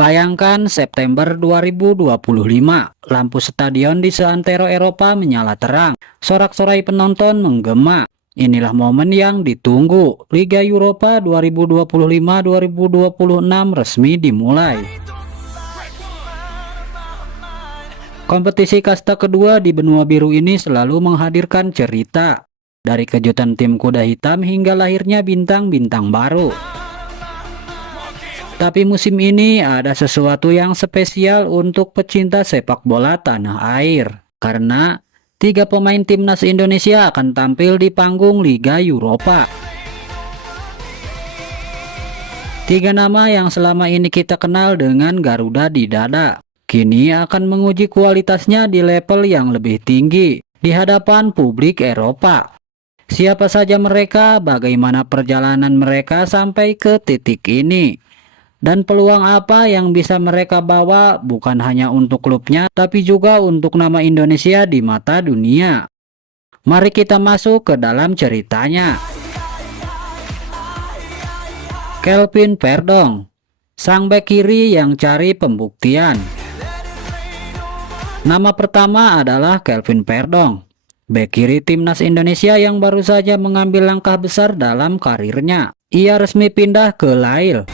Bayangkan September 2025, lampu stadion di seantero Eropa menyala terang, sorak-sorai penonton menggema. Inilah momen yang ditunggu. Liga Eropa 2025-2026 resmi dimulai. Kompetisi kasta kedua di benua biru ini selalu menghadirkan cerita, dari kejutan tim kuda hitam hingga lahirnya bintang-bintang baru. Tapi musim ini ada sesuatu yang spesial untuk pecinta sepak bola tanah air. Karena 3 pemain timnas Indonesia akan tampil di panggung Liga Eropa. 3 nama yang selama ini kita kenal dengan Garuda di dada, kini akan menguji kualitasnya di level yang lebih tinggi di hadapan publik Eropa. Siapa saja mereka, bagaimana perjalanan mereka sampai ke titik ini, dan peluang apa yang bisa mereka bawa bukan hanya untuk klubnya, tapi juga untuk nama Indonesia di mata dunia. Mari kita masuk ke dalam ceritanya. Kelvin Verdong, sang bek kiri yang cari pembuktian. Nama pertama adalah Kelvin Verdong, bek kiri timnas Indonesia yang baru saja mengambil langkah besar dalam karirnya. Ia resmi pindah ke Lille,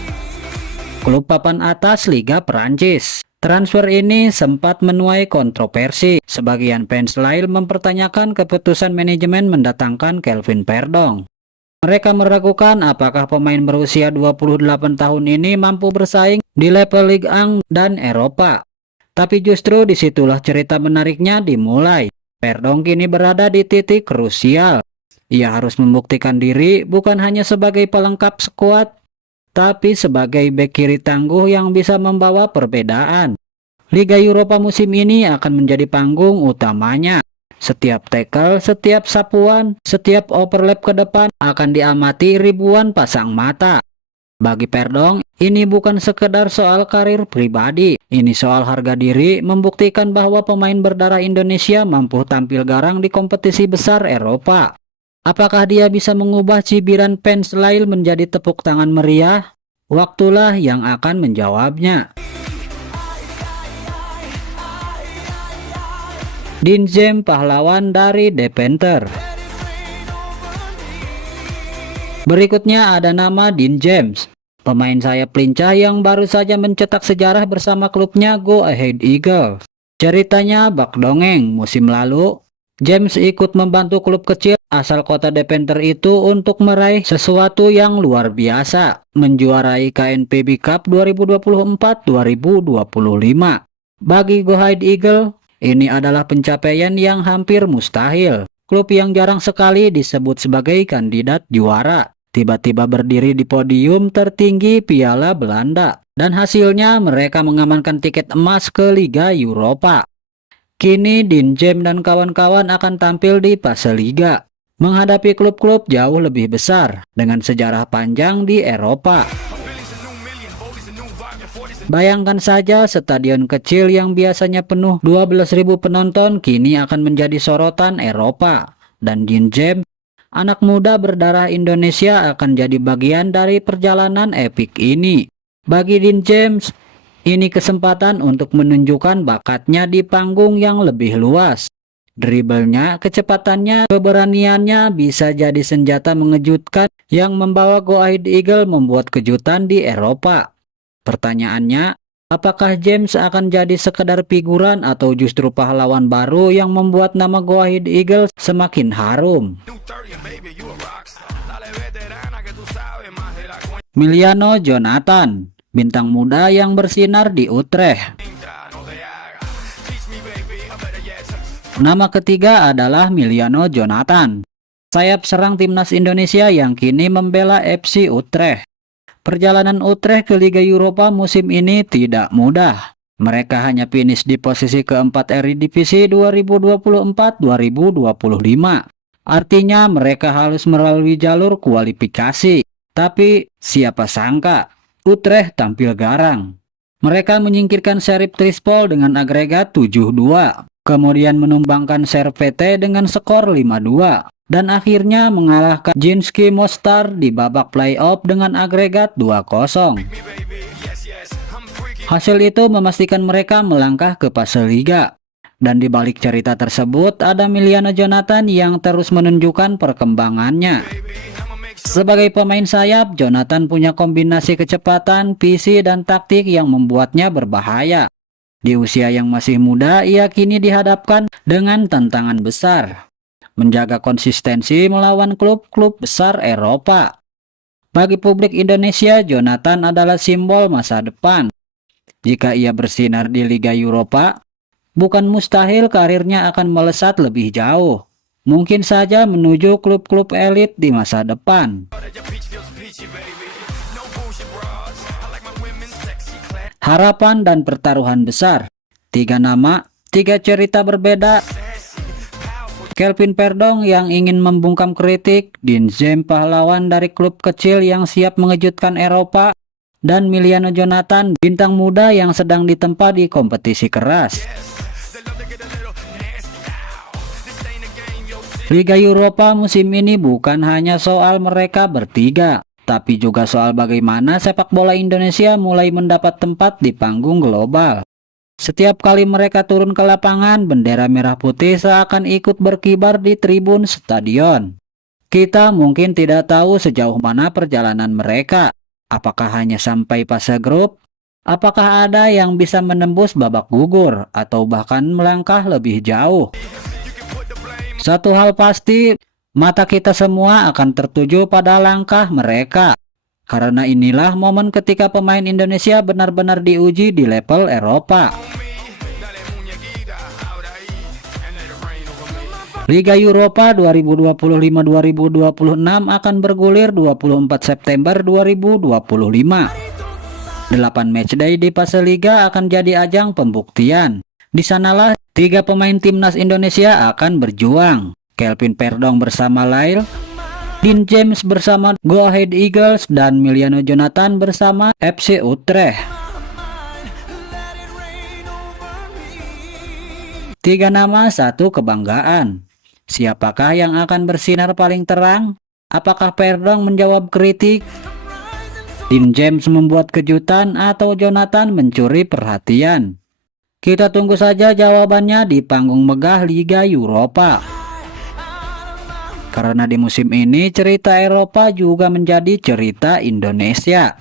klub papan atas Liga Perancis. Transfer ini sempat menuai kontroversi. Sebagian fans Lille mempertanyakan keputusan manajemen mendatangkan Kelvin Verdong. Mereka meragukan apakah pemain berusia 28 tahun ini mampu bersaing di level Ligue 1 dan Eropa. Tapi justru disitulah cerita menariknya dimulai. Verdong kini berada di titik krusial. Ia harus membuktikan diri bukan hanya sebagai pelengkap skuad, tapi sebagai bek kiri tangguh yang bisa membawa perbedaan. Liga Eropa musim ini akan menjadi panggung utamanya. Setiap tackle, setiap sapuan, setiap overlap ke depan akan diamati ribuan pasang mata. Bagi Verdong, ini bukan sekedar soal karir pribadi. Ini soal harga diri, membuktikan bahwa pemain berdarah Indonesia mampu tampil garang di kompetisi besar Eropa. Apakah dia bisa mengubah cibiran fans Lille menjadi tepuk tangan meriah? Waktulah yang akan menjawabnya. Dean James, pahlawan dari Deventer. Berikutnya ada nama Dean James, pemain sayap lincah yang baru saja mencetak sejarah bersama klubnya Go Ahead Eagles. Ceritanya bak dongeng, musim lalu James ikut membantu klub kecil asal kota Deventer itu untuk meraih sesuatu yang luar biasa, menjuarai KNPB Cup 2024-2025. Bagi Go Ahead Eagles, ini adalah pencapaian yang hampir mustahil. Klub yang jarang sekali disebut sebagai kandidat juara, tiba-tiba berdiri di podium tertinggi Piala Belanda, dan hasilnya mereka mengamankan tiket emas ke Liga Eropa. Kini Dean James dan kawan-kawan akan tampil di fase Liga, menghadapi klub-klub jauh lebih besar dengan sejarah panjang di Eropa. Bayangkan saja stadion kecil yang biasanya penuh 12.000 penonton kini akan menjadi sorotan Eropa. Dan Dean James, anak muda berdarah Indonesia, akan jadi bagian dari perjalanan epik ini. Bagi Dean James, ini kesempatan untuk menunjukkan bakatnya di panggung yang lebih luas. Driblenya, kecepatannya, keberaniannya bisa jadi senjata mengejutkan yang membawa Go Ahead Eagles membuat kejutan di Eropa. Pertanyaannya, apakah James akan jadi sekedar figuran atau justru pahlawan baru yang membuat nama Go Ahead Eagles semakin harum? Emiliano Jonathan, bintang muda yang bersinar di Utrecht. Nama ketiga adalah Emiliano Jonathan, sayap serang timnas Indonesia yang kini membela FC Utrecht. Perjalanan Utrecht ke Liga Eropa musim ini tidak mudah. Mereka hanya finish di posisi keempat Eredivisie 2024-2025. Artinya mereka harus melalui jalur kualifikasi. Tapi siapa sangka Utrecht tampil garang. Mereka menyingkirkan Sheriff Tiraspol dengan agregat 7-2. Kemudian menumbangkan Servette dengan skor 5-2. Dan akhirnya mengalahkan Ginski Mostar di babak playoff dengan agregat 2-0. Hasil itu memastikan mereka melangkah ke fase Liga. Dan di balik cerita tersebut ada Emiliano Jonathan yang terus menunjukkan perkembangannya. Sebagai pemain sayap, Jonathan punya kombinasi kecepatan, visi, dan taktik yang membuatnya berbahaya. Di usia yang masih muda, ia kini dihadapkan dengan tantangan besar. Menjaga konsistensi melawan klub-klub besar Eropa. Bagi publik Indonesia, Jonathan adalah simbol masa depan. Jika ia bersinar di Liga Eropa, bukan mustahil karirnya akan melesat lebih jauh. Mungkin saja menuju klub-klub elit di masa depan. Harapan dan pertaruhan besar. 3 nama, 3 cerita berbeda. Kelvin Verdong yang ingin membungkam kritik, Dean James pahlawan dari klub kecil yang siap mengejutkan Eropa, dan Emiliano Jonathan bintang muda yang sedang ditempa di kompetisi keras. Liga Eropa musim ini bukan hanya soal mereka bertiga, tapi juga soal bagaimana sepak bola Indonesia mulai mendapat tempat di panggung global. Setiap kali mereka turun ke lapangan, bendera merah putih seakan ikut berkibar di tribun stadion. Kita mungkin tidak tahu sejauh mana perjalanan mereka. Apakah hanya sampai fase grup? Apakah ada yang bisa menembus babak gugur atau bahkan melangkah lebih jauh? Satu hal pasti, mata kita semua akan tertuju pada langkah mereka. Karena inilah momen ketika pemain Indonesia benar-benar diuji di level Eropa. Liga Eropa 2025-2026 akan bergulir 24 September 2025. 8 matchday di fase Liga akan jadi ajang pembuktian. Di sanalah 3 pemain timnas Indonesia akan berjuang. Kelvin Verdong bersama Lyle, Dean James bersama Go Ahead Eagles, dan Emiliano Jonathan bersama FC Utrecht. 3 nama, 1 kebanggaan. Siapakah yang akan bersinar paling terang? Apakah Verdong menjawab kritik? Dean James membuat kejutan atau Jonathan mencuri perhatian? Kita tunggu saja jawabannya di panggung megah Liga Eropa. Karena di musim ini cerita Eropa juga menjadi cerita Indonesia.